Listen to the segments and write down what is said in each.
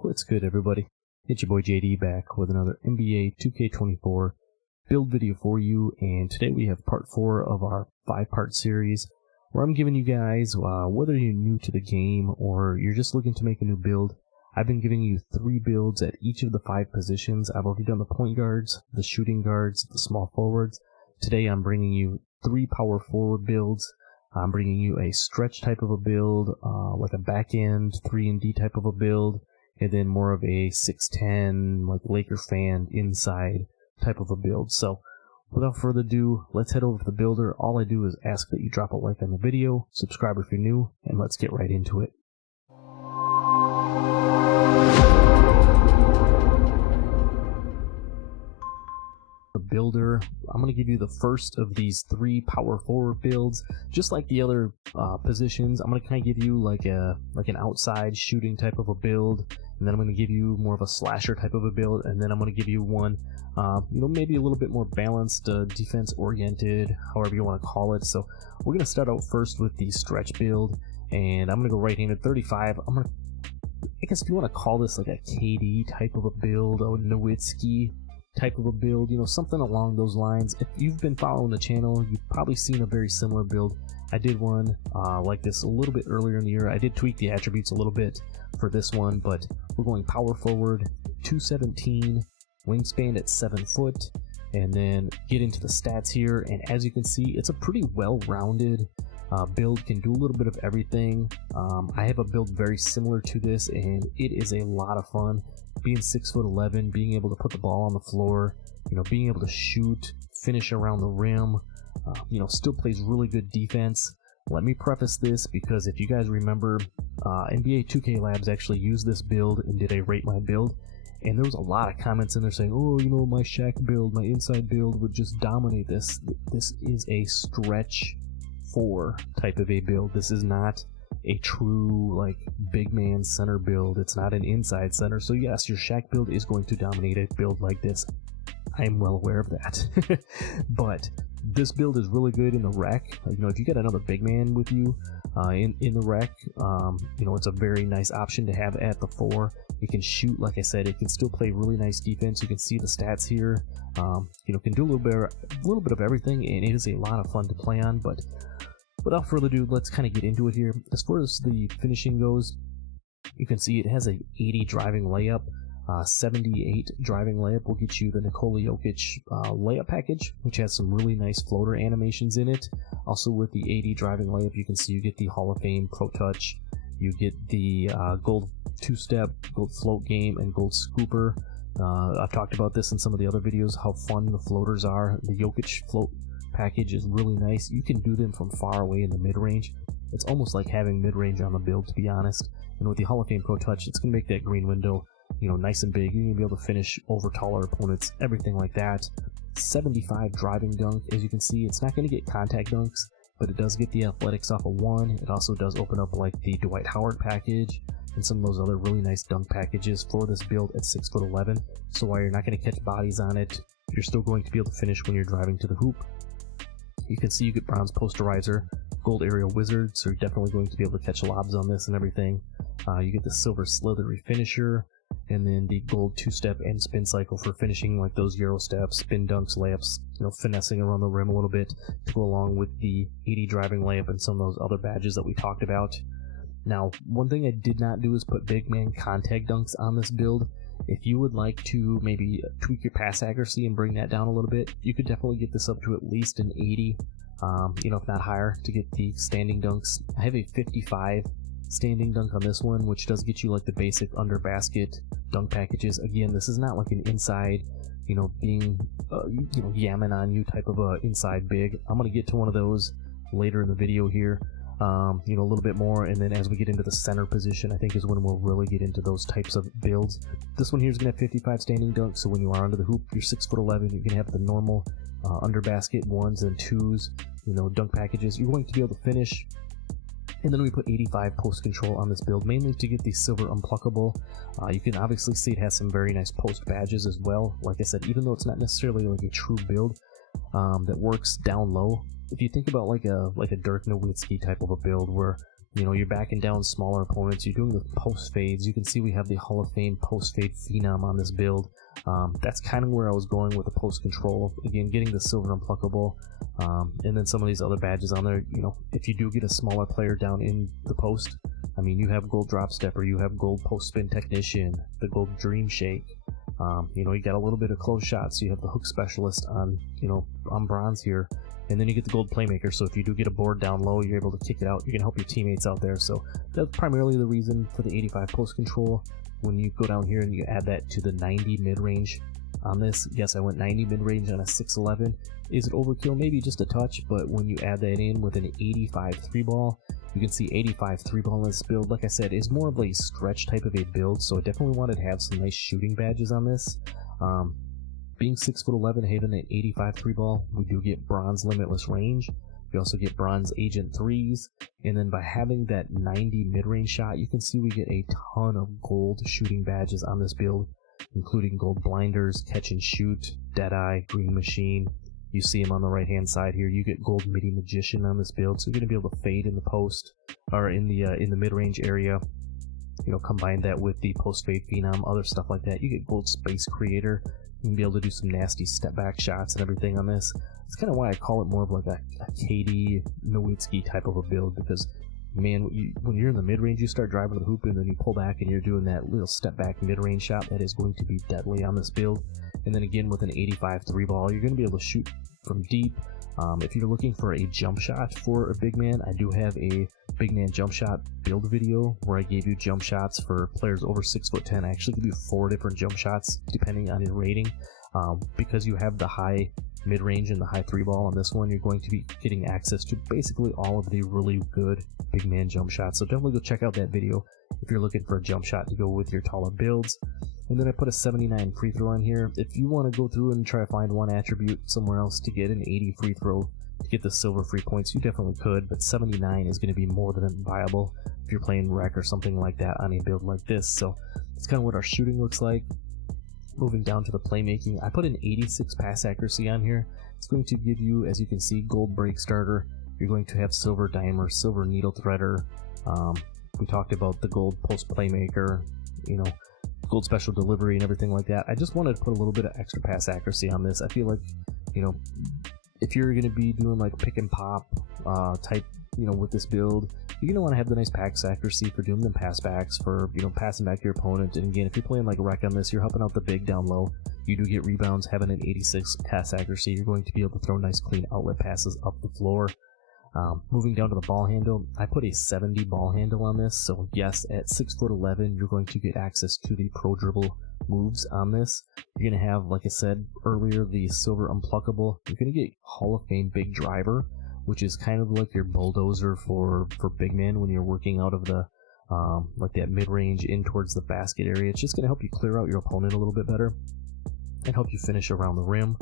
What's good, everybody? It's your boy JD back with another NBA 2K24 build video for you, and today we have part 4 of our 5-part series where I'm giving you guys, whether you're new to the game or you're just looking to make a new build, I've been giving you 3 builds at each of the 5 positions. I've already done the point guards, the shooting guards, the small forwards. Today I'm bringing you 3 power forward builds. I'm bringing you a stretch type of a build, like a back end 3-and-D type of a build, and then more of a 6'10", like Laker fan inside type of a build. So without further ado, let's head over to the builder. All I do is ask that you drop a like on the video, subscribe if you're new, and let's get right into it. The builder, I'm going to give you the first of these 3 power forward builds. Just like the other positions, I'm going to kind of give you like an outside shooting type of a build, and then I'm going to give you more of a slasher type of a build, and then I'm going to give you one maybe a little bit more balanced, defense oriented, however you want to call it. So we're going to start out first with the stretch build, and I'm going to go right-handed 35. I guess if you want to call this like a KD type of a build, or Nowitzki type of a build, something along those lines. If you've been following the channel, you've probably seen a very similar build. I did one like this a little bit earlier in the year. I did tweak the attributes a little bit for this one, but we're going power forward, 217, wingspan at 7 foot, and then get into the stats here. And as you can see, it's a pretty well-rounded build, can do a little bit of everything. I have a build very similar to this, and it is a lot of fun. Being 6'11", being able to put the ball on the floor, being able to shoot, finish around the rim, still plays really good defense. Let me preface this because if you guys remember, NBA 2K Labs actually used this build and did a rate my build, and there was a lot of comments in there saying, oh, my Shaq build, my inside build would just dominate this. This is a stretch 4 type of a build. This is not a true like big man center build. It's not an inside center. So yes, your Shaq build is going to dominate a build like this. I am well aware of that. But this build is really good in the rec. If you got another big man with you in the rec, it's a very nice option to have at the 4. It can shoot, like I said. It can still play really nice defense. You can see the stats here. Can do a little bit of everything, and it is a lot of fun to play on. But without further ado, let's kind of get into it here. As far as the finishing goes, you can see it has a 80 driving layup, 78 driving layup will get you the Nikola Jokic layup package, which has some really nice floater animations in it. Also with the 80 driving layup, you can see you get the Hall of Fame Pro Touch, you get the gold 2-step, gold float game, and gold scooper. I've talked about this in some of the other videos, how fun the floaters are. The Jokic float package is really nice. You can do them from far away in the mid-range. It's almost like having mid-range on the build, to be honest. And with the Hall of Fame Pro Touch, it's going to make that green window nice and big. You're going to be able to finish over taller opponents, everything like that. 75 driving dunk. As you can see, it's not going to get contact dunks, but it does get the athletics off of 1. It also does open up like the Dwight Howard package and some of those other really nice dunk packages for this build at 6'11". So while you're not going to catch bodies on it, you're still going to be able to finish when you're driving to the hoop. You can see you get bronze posterizer, gold aerial wizard, so you're definitely going to be able to catch lobs on this and everything. You get the silver slithery finisher, and then the gold 2-step and spin cycle for finishing like those Euro steps, spin dunks, layups, finessing around the rim a little bit to go along with the 80 driving layup and some of those other badges that we talked about. Now, one thing I did not do is put big man contact dunks on this build. If you would like to maybe tweak your pass accuracy and bring that down a little bit, you could definitely get this up to at least an 80, if not higher, to get the standing dunks. I have a 55 standing dunk on this one, which does get you like the basic under basket dunk packages. Again, this is not like an inside, being, yamming on you type of a inside big. I'm going to get to one of those later in the video here. A little bit more, and then as we get into the center position, I think is when we'll really get into those types of builds. This one here is going to have 55 standing dunks, so when you are under the hoop, you're 6'11", you can have the normal under basket 1s and 2s, dunk packages. You're going to be able to finish. And then we put 85 post control on this build, mainly to get the silver unpluckable. You can obviously see it has some very nice post badges as well. Like I said, even though it's not necessarily like a true build that works down low, if you think about like a Dirk Nowitzki type of a build where You know, you're backing down smaller opponents. You're doing the post fades. You can see we have the Hall of Fame post fade phenom on this build. That's kind of where I was going with the post control. Again, getting the silver unpluckable, and then some of these other badges on there. You know, if you do get a smaller player down in the post, I mean, you have gold drop stepper, you have gold post spin technician, the gold dream shake. You know, you got a little bit of close shots. So you have the hook specialist on, you know, on bronze here. And then you get the gold playmaker, so if you do get a board down low, you're able to kick it out. You can help your teammates out there. So that's primarily the reason for the 85 post control. When you go down here and you add that to the 90 mid-range on this, yes, I went 90 mid-range on a 611. Is it overkill? Maybe just a touch, but when you add that in with an 85 3-ball, you can see 85 3-ball in this build, like I said, is more of a stretch type of a build, so I definitely wanted to have some nice shooting badges on this. Being 6'11", having an 85 3-ball, we do get bronze limitless range. We also get bronze agent 3s, and then by having that 90 mid-range shot, you can see we get a ton of gold shooting badges on this build, including gold blinders, catch and shoot, deadeye, green machine. You see them on the right hand side here. You get gold midi magician on this build, so you're going to be able to fade in the post or in the mid-range area. You know, combine that with the post fade phenom, other stuff like that. You get gold space creator. You can be able to do some nasty step back shots and everything on this. It's kind of why I call it more of like a KD Nowitzki type of a build, because man, when you're in the mid-range, you start driving the hoop and then you pull back and you're doing that little step back mid-range shot. That is going to be deadly on this build. And then again with an 85 3-ball, you're going to be able to shoot from deep. If you're looking for a jump shot for a big man, I do have a big man jump shot build video where I gave you jump shots for players over 6'10". I actually give you 4 different jump shots depending on your rating. Because you have the high mid-range and the high 3-ball on this one, you're going to be getting access to basically all of the really good big man jump shots. So definitely go check out that video if you're looking for a jump shot to go with your taller builds. And then I put a 79 free throw on here. If you want to go through and try to find one attribute somewhere else to get an 80 free throw to get the silver free points, you definitely could, but 79 is going to be more than viable if you're playing rec or something like that on a build like this. So that's kind of what our shooting looks like. Moving down to the playmaking, I put an 86 pass accuracy on here. It's going to give you, as you can see, gold break starter. You're going to have silver dimer, silver needle threader. We talked about the gold post playmaker, you know, gold special delivery and everything like that. I just wanted to put a little bit of extra pass accuracy on this. I feel like, you know, if you're going to be doing like pick and pop type, you know, with this build, you're going to want to have the nice pass accuracy for doing them pass backs, for, you know, passing back to your opponent. And again, if you're playing like rec on this, you're helping out the big down low. You do get rebounds. Having an 86 pass accuracy, you're going to be able to throw nice clean outlet passes up the floor. Moving down to the ball handle, I put a 70 ball handle on this. So yes, at 6'11", you're going to get access to the pro dribble moves on this. You're going to have, like I said earlier, the silver unpluckable. You're going to get Hall of Fame big driver, which is kind of like your bulldozer for big men when you're working out of the like that mid-range in towards the basket area. It's just going to help you clear out your opponent a little bit better and help you finish around the rim.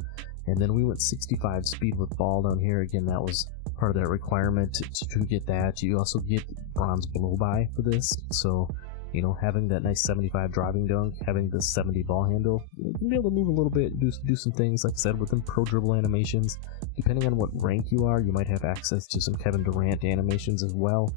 And then we went 65 speed with ball down here. Again, that was part of that requirement to get that. You also get bronze blow by for this. So, you know, having that nice 75 driving dunk, having the 70 ball handle, you can be able to move a little bit, do some things, like I said, within pro dribble animations. Depending on what rank you are, you might have access to some Kevin Durant animations as well.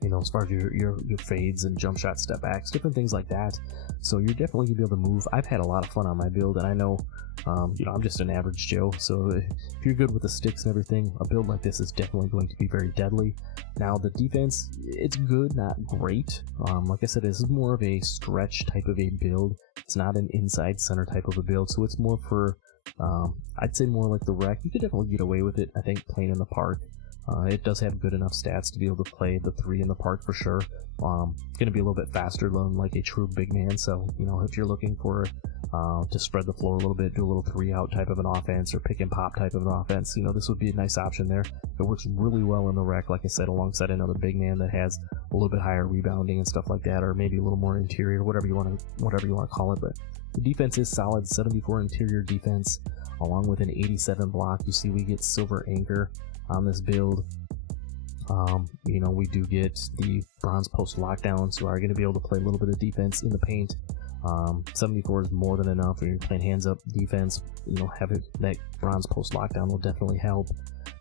You know, as far as your fades and jump shot step backs, different things like that. So you're definitely gonna be able to move. I've had a lot of fun on my build, and I know, you know, I'm just an average Joe. So if you're good with the sticks and everything, a build like this is definitely going to be very deadly. Now the defense, it's good, not great. Like I said, this is more of a stretch type of a build. It's not an inside center type of a build, so it's more for, I'd say more like the rec. You could definitely get away with it, I think, playing in the park. It does have good enough stats to be able to play the 3 in the park for sure. Going to be a little bit faster than like a true big man. So, you know, if you're looking for to spread the floor a little bit, do a little 3-out type of an offense or pick and pop type of an offense, you know, this would be a nice option there. It works really well in the rec, like I said, alongside another big man that has a little bit higher rebounding and stuff like that, or maybe a little more interior, whatever you want to call it. But the defense is solid, 74 interior defense, along with an 87 block. You see, we get silver anchor on this build. You know, we do get the bronze post lockdown, so are going to be able to play a little bit of defense in the paint. 74 is more than enough. If you're playing hands up defense, you know, having that bronze post lockdown will definitely help.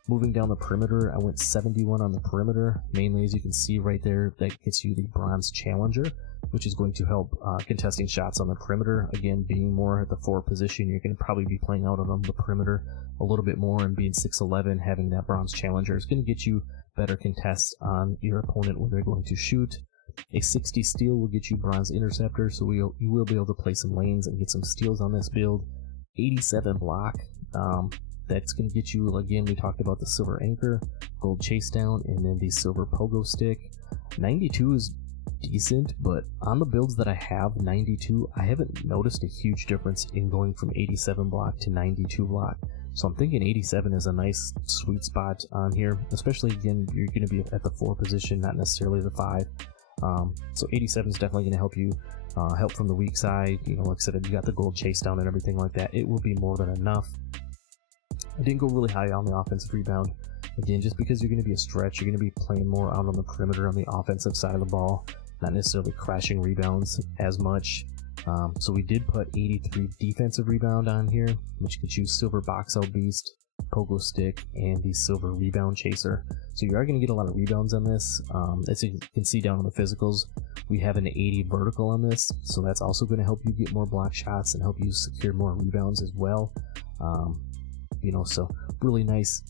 Moving down the perimeter, I went 71 on the perimeter, mainly as you can see right there, that gets you the bronze challenger, which is going to help contesting shots on the perimeter. Again, being more at the 4 position, you're going to probably be playing out on the perimeter a little bit more, and being 6'11", having that bronze challenger is going to get you better contests on your opponent when they're going to shoot. A 60 steal will get you bronze interceptor, so you will be able to play some lanes and get some steals on this build. 87 block, that's going to get you, again, we talked about the silver anchor, gold chase down, and then the silver pogo stick. 92 is decent, but on the builds that I have 92, I haven't noticed a huge difference in going from 87 block to 92 block. So I'm thinking 87 is a nice sweet spot on here, especially, again, you're going to be at the 4 position, not necessarily the 5. So 87 is definitely going to help you, help from the weak side. You know, like I said, you got the gold chase down and everything like that. It will be more than enough. I didn't go really high on the offensive rebound. Again, just because you're going to be a stretch, you're going to be playing more out on the perimeter on the offensive side of the ball, not necessarily crashing rebounds as much. So we did put 83 defensive rebound on here, which gets you silver box out beast, pogo stick, and the silver rebound chaser. So you are going to get a lot of rebounds on this. As you can see down on the physicals, we have an 80 vertical on this, so that's also going to help you get more block shots and help you secure more rebounds as well. You know, so really nice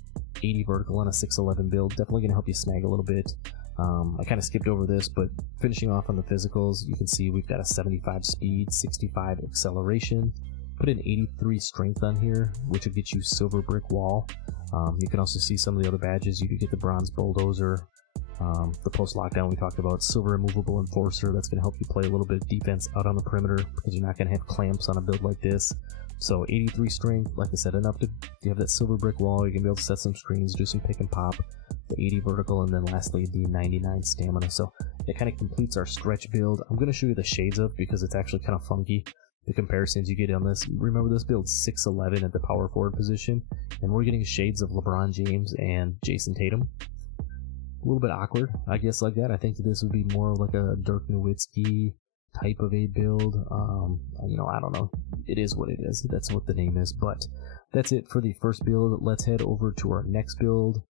80 vertical on a 6'11 build. Definitely going to help you snag a little bit. I kind of skipped over this, but finishing off on the physicals, you can see we've got a 75 speed, 65 acceleration, put an 83 strength on here, which will get you silver brick wall. You can also see some of the other badges. You could get the bronze bulldozer, the post lockdown we talked about, silver immovable enforcer. That's going to help you play a little bit of defense out on the perimeter because you're not going to have clamps on a build like this. So 83 strength, like I said, enough to you have that silver brick wall. You're going to be able to set some screens, do some pick and pop, the 80 vertical, and then lastly the 99 stamina. So it kind of completes our stretch build. I'm going to show you the shades of, because it's actually kind of funky, the comparisons you get on this. Remember, this build's 6'11 at the power forward position, and we're getting shades of LeBron James and Jason Tatum. A little bit awkward, I guess, like that. I think this would be more like a Dirk Nowitzki type of a build. You know, I don't know. It is what it is. That's what the name is. But that's it for the first build. Let's head over to our next build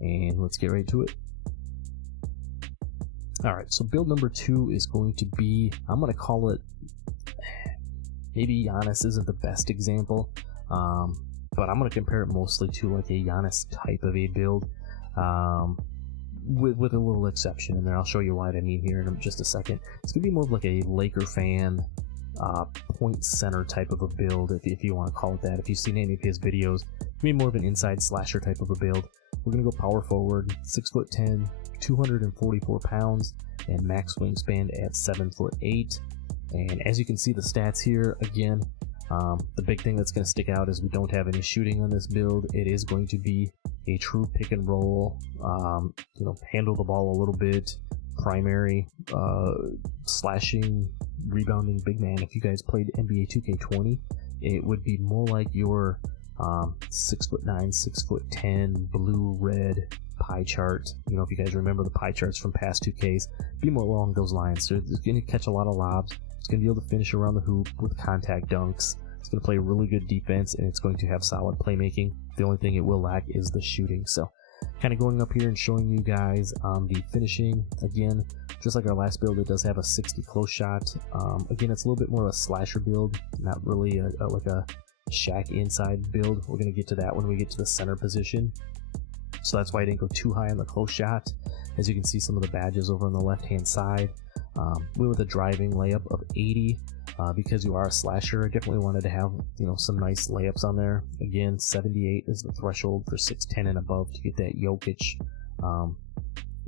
and let's get right to it. Alright, so build number 2 is going to be, I'm going to call it, maybe Giannis isn't the best example, but I'm going to compare it mostly to like a Giannis type of a build, with a little exception in there. I'll show you what I mean here in just a second. It's going to be more of like a Laker fan, point center type of a build, if you want to call it that. If you've seen any of his videos, it's be more of an inside slasher type of a build. We're going to go power forward, 6'10", 244 pounds, and max wingspan at 7'8". And as you can see the stats here, again, the big thing that's going to stick out is we don't have any shooting on this build. It is going to be a true pick and roll, you know, handle the ball a little bit, primary, slashing, rebounding big man. If you guys played NBA 2K20, it would be more like your 6'9", 6'10", blue-red pie chart. You know, if you guys remember the pie charts from past 2Ks, be more along those lines. So it's going to catch a lot of lobs. It's going to be able to finish around the hoop with contact dunks. It's going to play really good defense, and it's going to have solid playmaking. The only thing it will lack is the shooting. So kind of going up here and showing you guys the finishing. Again, just like our last build, it does have a 60 close shot. Again, it's a little bit more of a slasher build, not really like a Shaq inside build. We're going to get to that when we get to the center position. So that's why I didn't go too high on the close shot. As you can see, some of the badges over on the left hand side. We went with a driving layup of 80. Because you are a slasher, I definitely wanted to have, you know, some nice layups on there. Again, 78 is the threshold for 6'10" and above to get that Jokic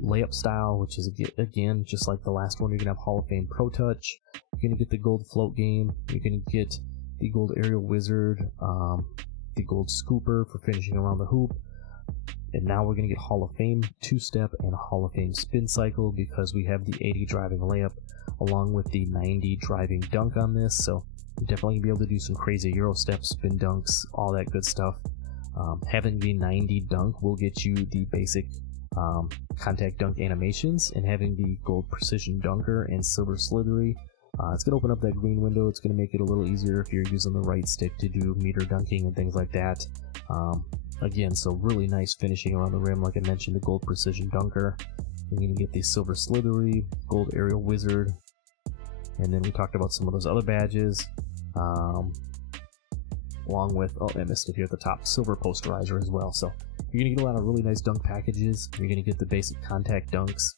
layup style, which is, again, just like the last one. You're going to have Hall of Fame Pro Touch. You're going to get the gold float game. You're going to get the gold aerial wizard, the gold scooper for finishing around the hoop. And now we're going to get Hall of Fame two-step and Hall of Fame spin cycle, because we have the 80 driving layup along with the 90 driving dunk on this. So you're definitely going to be able to do some crazy Euro steps, spin dunks, all that good stuff. Having the 90 dunk will get you the basic contact dunk animations, and having the gold precision dunker and silver slithery It's going to open up that green window. It's going to make it a little easier if you're using the right stick to do meter dunking and things like that. Again, so really nice finishing around the rim. Like I mentioned, the gold precision dunker. You're going to get the silver slithery, gold aerial wizard, and then we talked about some of those other badges, along with, oh, I missed it here at the top, silver posterizer as well. So you're going to get a lot of really nice dunk packages. You're going to get the basic contact dunks.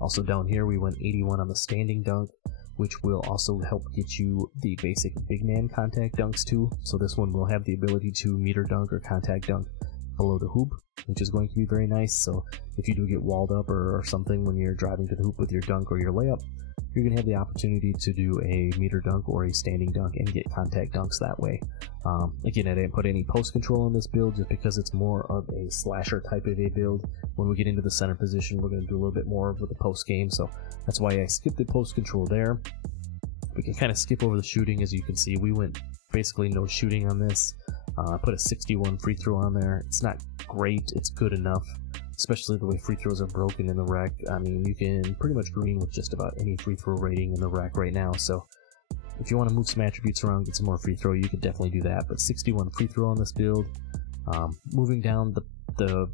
Also down here we went 81 on the standing dunk, which will also help get you the basic big man contact dunks too. So this one will have the ability to meter dunk or contact dunk below the hoop, which is going to be very nice. So if you do get walled up or something when you're driving to the hoop with your dunk or your layup, you're going to have the opportunity to do a meter dunk or a standing dunk and get contact dunks that way. Again, I didn't put any post control on this build just because it's more of a slasher type of a build. When we get into the center position, we're going to do a little bit more with the post game, so that's why I skipped the post control there. We can kind of skip over the shooting. As you can see, we went basically no shooting on this. I put a 61 free throw on there. It's not great, it's good enough, especially the way free throws are broken in the rec. I mean, you can pretty much green with just about any free throw rating in the rec right now, so if you want to move some attributes around, get some more free throw, you can definitely do that. But 61 free throw on this build. Moving down, the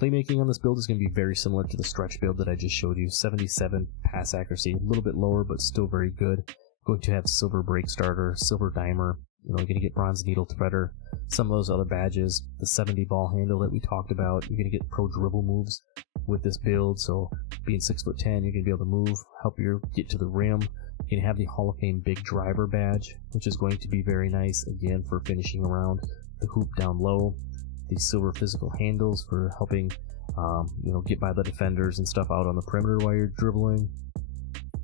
playmaking on this build is going to be very similar to the stretch build that I just showed you. 77 pass accuracy, a little bit lower, but still very good. Going to have silver break starter, silver dimer. You know, you're going to get bronze needle threader, some of those other badges, the 70 ball handle that we talked about. You're going to get pro dribble moves with this build. So being 6'10", you're going to be able to move, help you get to the rim. You can have the Hall of Fame big driver badge, which is going to be very nice, again, for finishing around the hoop down low. The silver physical handles for helping, you know, get by the defenders and stuff out on the perimeter while you're dribbling.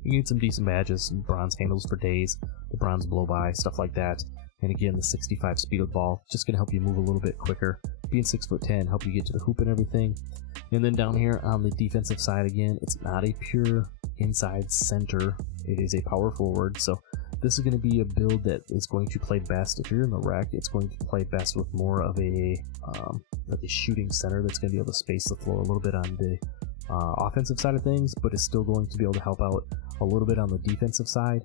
You need some decent badges, some bronze handles for days, the bronze blow by, stuff like that. And again, the 65 speed of the ball, just going to help you move a little bit quicker. Being 6'10", help you get to the hoop and everything. And then down here on the defensive side, again, it's not a pure inside center. It is a power forward. So this is going to be a build that is going to play best. If you're in the rec, it's going to play best with more of a like a shooting center that's going to be able to space the floor a little bit on the offensive side of things, but is still going to be able to help out a little bit on the defensive side.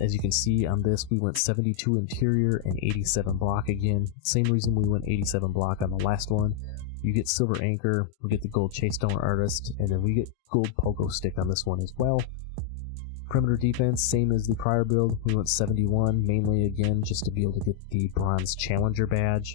As you can see on this, we went 72 interior and 87 block again. Same reason we went 87 block on the last one. You get silver anchor, we get the gold chase down artist, and then we get gold pogo stick on this one as well. Perimeter defense, same as the prior build. We went 71, mainly again just to be able to get the bronze challenger badge.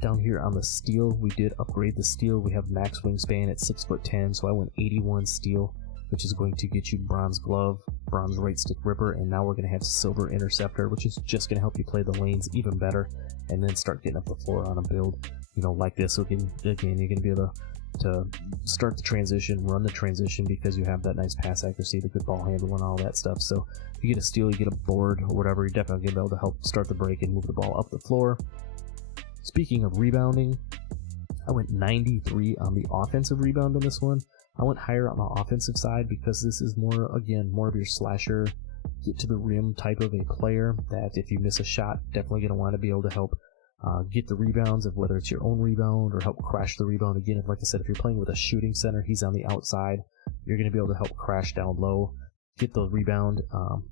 Down here on the steel, we did upgrade the steel. We have max wingspan at 6'10", so I went 81 steel, which is going to get you bronze glove, bronze right stick ripper, and now we're going to have silver interceptor, which is just going to help you play the lanes even better, and then start getting up the floor on a build, you know, like this. So again, you're going to be able to start the transition, run the transition, because you have that nice pass accuracy, the good ball handle, and all that stuff. So if you get a steal, you get a board or whatever, you're definitely going to be able to help start the break and move the ball up the floor. Speaking of rebounding, I went 93 on the offensive rebound on this one. I went higher on the offensive side because this is more of your slasher, get to the rim type of a player that if you miss a shot, definitely going to want to be able to help get the rebounds, of whether it's your own rebound or help crash the rebound. Again, like I said, if you're playing with a shooting center, he's on the outside, you're going to be able to help crash down low, get the rebound.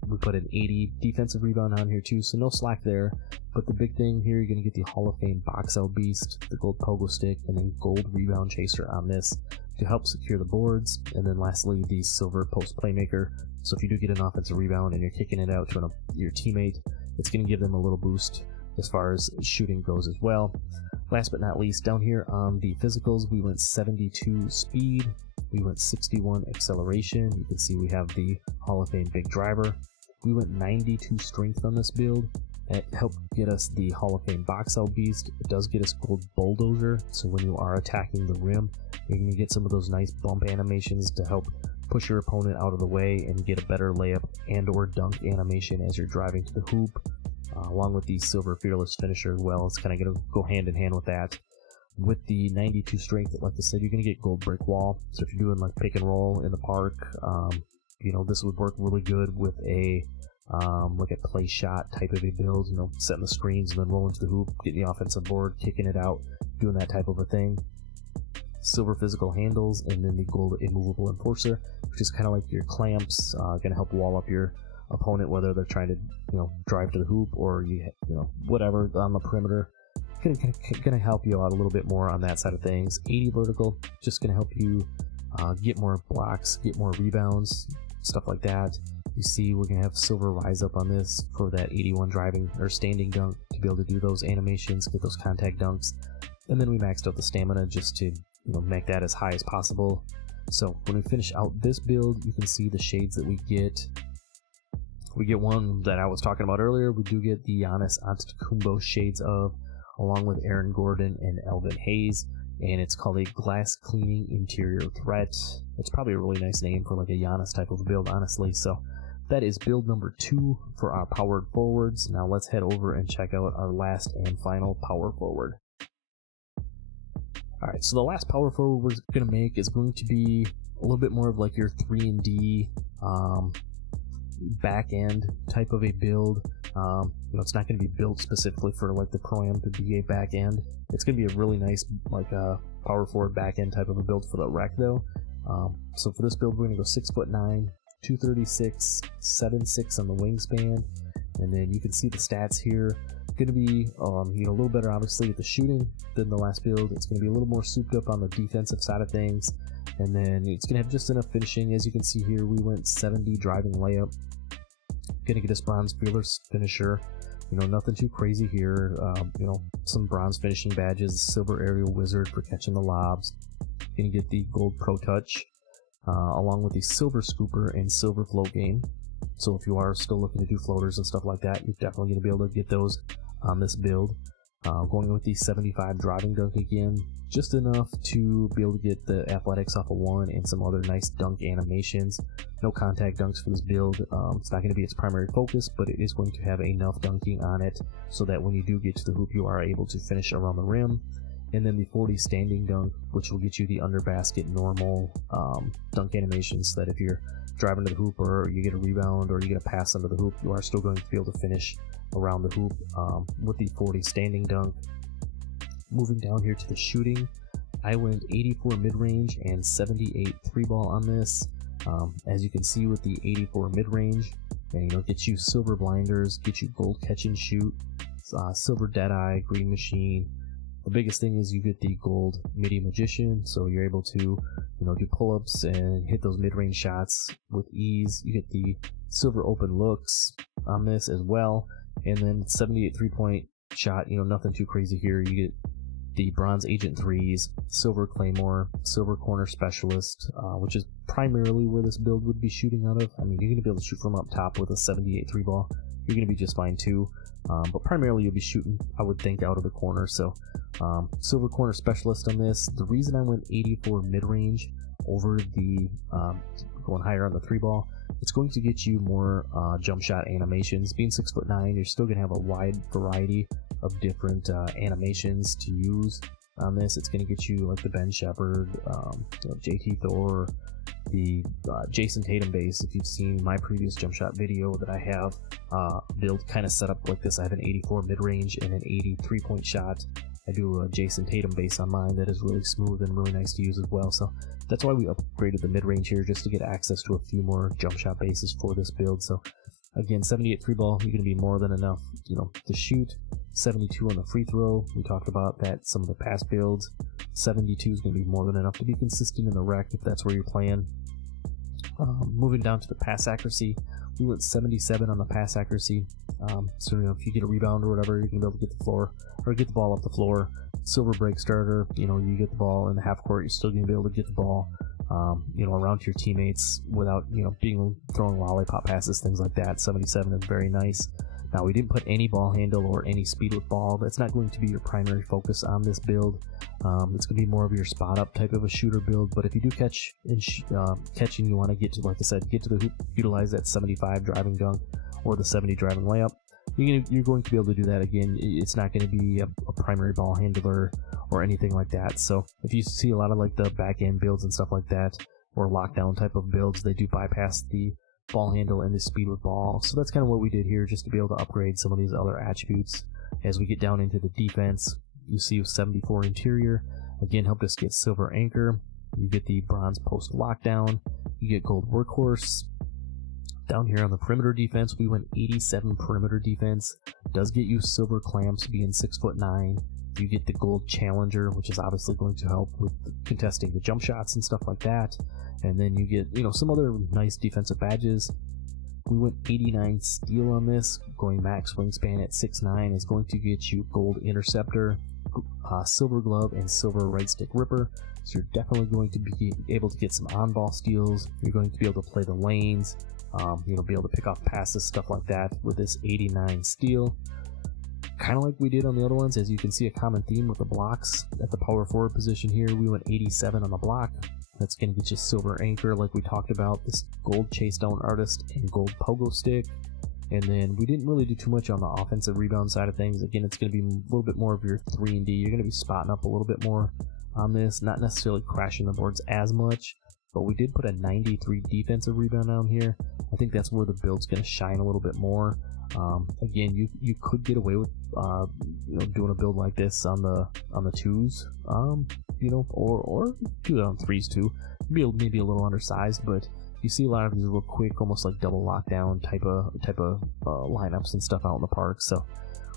We put an 80 defensive rebound on here too, so no slack there. But the big thing here, you're going to get the Hall of Fame box out beast, the gold pogo stick, and then gold rebound chaser on this to help secure the boards. And then lastly, the silver post playmaker. So if you do get an offensive rebound and you're kicking it out to your teammate, it's going to give them a little boost as far as shooting goes as well. Last but not least, down here on the physicals, we went 72 speed, we went 61 acceleration. You can see we have the Hall of Fame big driver. We went 92 strength on this build. That helped get us the Hall of Fame box out beast. It does get us gold bulldozer, so when you are attacking the rim, you're going to get some of those nice bump animations to help push your opponent out of the way and get a better layup and or dunk animation as you're driving to the hoop. Along with the silver fearless finisher as well, it's kind of going to go hand in hand with that. With the 92 strength, like I said, you're going to get gold brick wall. So if you're doing like pick and roll in the park, you know, this would work really good with a like a play shot type of a build, you know, setting the screens and then rolling to the hoop, getting the offensive board, kicking it out, doing that type of a thing. silver physical handles, and then the gold immovable enforcer, which is kind of like your clamps, gonna help wall up your opponent, whether they're trying to, drive to the hoop or whatever on the perimeter. Gonna help you out a little bit more on that side of things. 80 vertical, just gonna help you get more blocks, get more rebounds, stuff like that. You see we're gonna have silver rise up on this for that 81 driving or standing dunk to be able to do those animations, get those contact dunks. And then we maxed out the stamina just to make that as high as possible. So when we finish out this build, you can see the shades that we get. We get one that I was talking about earlier. We do get the Giannis Antetokounmpo shades of, along with Aaron Gordon and Elvin Hayes, and it's called a glass cleaning interior threat. It's probably a really nice name for like a Giannis type of build, honestly. So that is build number 2 for our powered forwards. Now let's head over and check out our last and final power forward. Alright, so the last power forward we're going to make is going to be a little bit more of like your 3-and-D back end type of a build. It's not going to be built specifically for like the Pro-Am to be a back end. It's going to be a really nice like power forward back end type of a build for the rec though. So for this build we're going to go 6'9", 236, 7'6" on the wingspan, and then you can see the stats here. Going to be a little better obviously at the shooting than the last build. It's going to be a little more souped up on the defensive side of things, and then it's going to have just enough finishing. As you can see here, we went 70 driving layup. Going to get this bronze fearless finisher. Nothing too crazy here. Some bronze finishing badges, silver aerial wizard for catching the lobs. Going to get the gold pro touch, along with the silver scooper and silver float game. So if you are still looking to do floaters and stuff like that, you're definitely going to be able to get those on this build. Going with the 75 driving dunk again, just enough to be able to get the athletics off of 1 and some other nice dunk animations. No contact dunks for this build. It's not going to be its primary focus, but it is going to have enough dunking on it so that when you do get to the hoop, you are able to finish around the rim. And then the 40 standing dunk, which will get you the under basket normal dunk animations, so that if you're driving to the hoop or you get a rebound or you get a pass under the hoop, you are still going to be able to finish around the hoop with the 40 standing dunk. Moving down here to the shooting, I went 84 mid-range and 78 3-ball on this. As you can see with the 84 mid-range, and get you silver blinders, get you gold catch and shoot, silver deadeye, green machine. The biggest thing is you get the gold midi magician, so you're able to do pull-ups and hit those mid-range shots with ease. You get the silver open looks on this as well, and then 78 3-point shot. Nothing too crazy here. You get the bronze agent 3s, silver claymore, silver corner specialist, which is primarily where this build would be shooting out of. I mean, you're going to be able to shoot from up top with a 78 3-ball. You're going to be just fine too, but primarily you'll be shooting, I would think, out of the corner. So silver corner specialist on this. The reason I went 84 mid-range over the going higher on the 3-ball, it's going to get you more jump shot animations. Being 6'9", you're still going to have a wide variety of different animations to use on this. It's going to get you like the Ben Shepherd, JT Thor, the Jason Tatum base. If you've seen my previous jump shot video that I have build kind of set up like this, I have an 84 mid-range and an 80 3-point shot. I do a Jason Tatum base on mine that is really smooth and really nice to use as well. So that's why we upgraded the mid-range here, just to get access to a few more jump shot bases for this build. So again, 78 3-ball, you're going to be more than enough, to shoot. 72 on the free throw. We talked about that some of the past builds. 72 is going to be more than enough to be consistent in the rec if that's where you're playing. Moving down to the pass accuracy, we went 77 on the pass accuracy. So if you get a rebound or whatever, you're going to be able to get the floor or get the ball up the floor. Silver break starter, you get the ball in the half court, you're still going to be able to get the ball around to your teammates without being throwing lollipop passes, things like that. 77 is very nice. Now, we didn't put any ball handle or any speed with ball. That's not going to be your primary focus on this build. It's going to be more of your spot up type of a shooter build. But if you do catch and you want to get to, like I said, get to the hoop, utilize that 75 driving dunk or the 70 driving layup, you're going to be able to do that again. It's not going to be a primary ball handler or anything like that. So if you see a lot of like the back end builds and stuff like that, or lockdown type of builds, they do bypass the ball handle and the speed with ball. So that's kind of what we did here, just to be able to upgrade some of these other attributes. As we get down into the defense, you see 74 interior. Again, helped us get silver anchor. You get the bronze post lockdown. You get gold workhorse. Down here on the perimeter defense, we went 87 perimeter defense. Does get you silver clamps being 6'9". You get the gold challenger, which is obviously going to help with contesting the jump shots and stuff like that. And then you get, some other nice defensive badges. We went 89 steel on this. Going max wingspan at 6'9" is going to get you gold interceptor, silver glove, and silver right stick ripper. So you're definitely going to be able to get some on-ball steals. You're going to be able to play the lanes, be able to pick off passes, stuff like that with this 89 steel. Kind of like we did on the other ones, as you can see a common theme with the blocks. At the power forward position here, we went 87 on the block. That's going to get you silver anchor like we talked about, this gold chase down artist and gold pogo stick. And then we didn't really do too much on the offensive rebound side of things. Again, it's going to be a little bit more of your 3-and-D. You're going to be spotting up a little bit more on this, not necessarily crashing the boards as much, but we did put a 93 defensive rebound down here. I think that's where the build's going to shine a little bit more. Again, you could get away with doing a build like this on the twos, or do it on threes too. Maybe a little undersized, but you see a lot of these real quick, almost like double lockdown type of lineups and stuff out in the park. So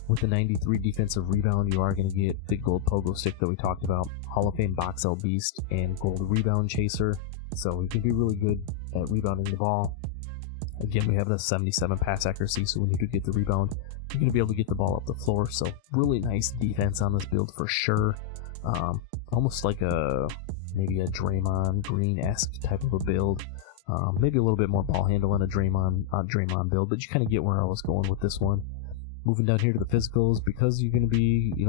with the 93 defensive rebound, you are going to get the gold pogo stick that we talked about, Hall of Fame box out beast, and gold rebound chaser. So you can be really good at rebounding the ball. Again, we have the 77 pass accuracy, so when you do get the rebound, you're going to be able to get the ball up the floor. So really nice defense on this build for sure. Almost like maybe a Draymond Green-esque type of a build. Maybe a little bit more ball handle than a Draymond build, but you kind of get where I was going with this one. Moving down here to the physicals, because you're going to be, I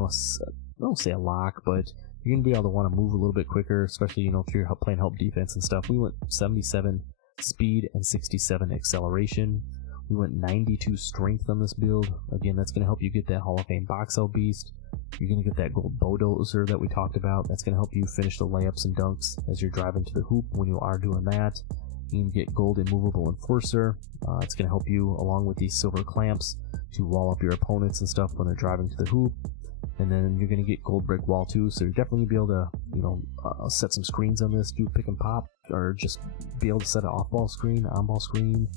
don't say a lock, but you're going to be able to want to move a little bit quicker, especially, if you're playing help defense and stuff. We went 77 speed and 67 acceleration. We went 92 strength on this build. Again, that's going to help you get that Hall of Fame box out beast. You're going to get that gold bulldozer that we talked about. That's going to help you finish the layups and dunks as you're driving to the hoop when you are doing that. You can get gold immovable enforcer. It's going to help you, along with these silver clamps, to wall up your opponents and stuff when they're driving to the hoop. And then you're going to get gold brick wall too, so you're definitely going to be able to set some screens on this, do pick and pop, or just be able to set an off-ball screen, on-ball screen,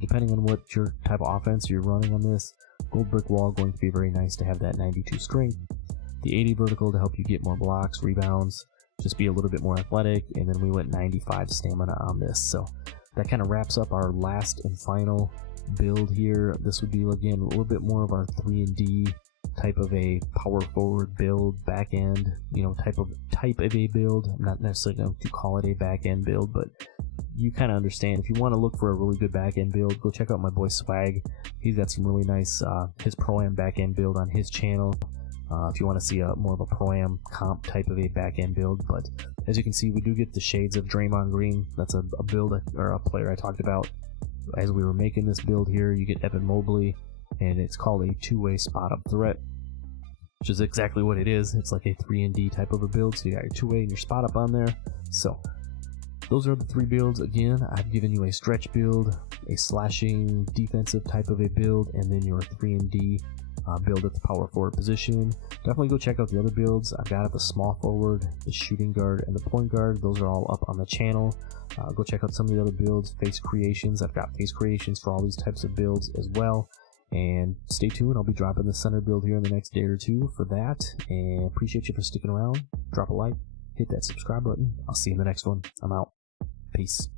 depending on what your type of offense you're running on this. Gold brick wall going to be very nice to have that 92 strength. The 80 vertical to help you get more blocks, rebounds, just be a little bit more athletic, and then we went 95 stamina on this. So that kind of wraps up our last and final build here. This would be, again, a little bit more of our 3-and-D type of a power forward build, back end, type of a build. I'm not necessarily going to call it a back end build, but you kind of understand. If you want to look for a really good back end build, go check out my boy Swag. He's got some really nice his Pro-Am back end build on his channel. If you want to see more of a Pro-Am comp type of a back end build. But as you can see, we do get the shades of Draymond Green. That's a build or a player I talked about as we were making this build here. You get Evan Mobley, and it's called a two-way spot up threat, which is exactly what it is. It's like a 3-and-D type of a build, so you got your two-way and your spot up on there. So those are the three builds. Again, I've given you a stretch build, a slashing defensive type of a build, and then your 3-and-D build at the power forward position. Definitely go check out the other builds I've got at the small forward, the shooting guard, and the point guard. Those are all up on the channel. Go check out some of the other builds, face creations. I've got face creations for all these types of builds as well. And stay tuned. I'll be dropping the center build here in the next day or two for that. And appreciate you for sticking around. Drop a like, hit that subscribe button. I'll see you in the next one. I'm out. Peace.